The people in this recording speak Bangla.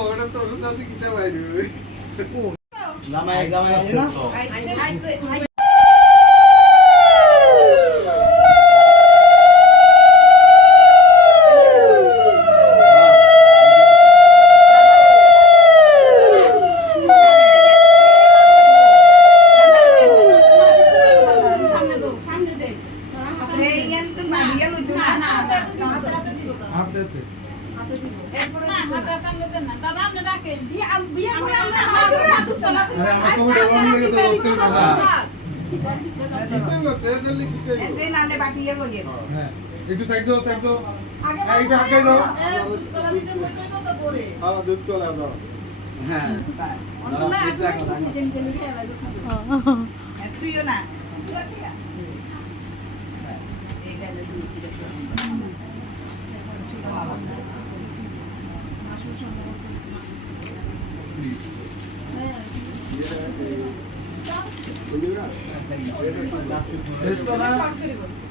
ওটা তো রুদাসি কিতা বাইরে জামাই জামাই আছে না একটু সাইড দাও এইটা আগে দাও দুধ কলা দাও হ্যাঁ ছুঁয়ো না Esto